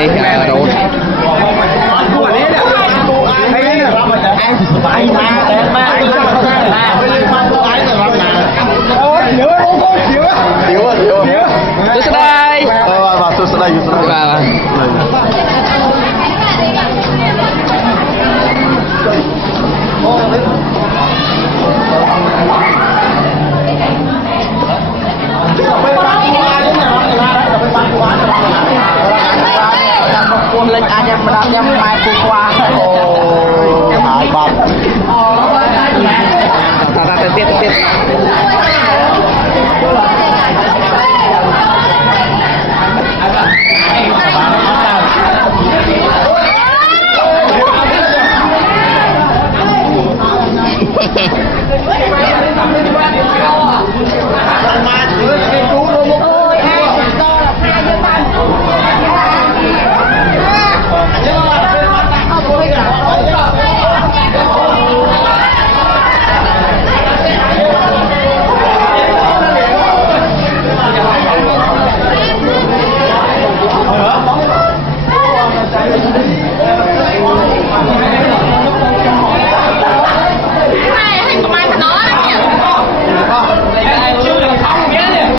នេះអារ៉ូត tôi sẽ đây tôi sẽ đây lên anh em mai phụ qua hai ba ta tiếp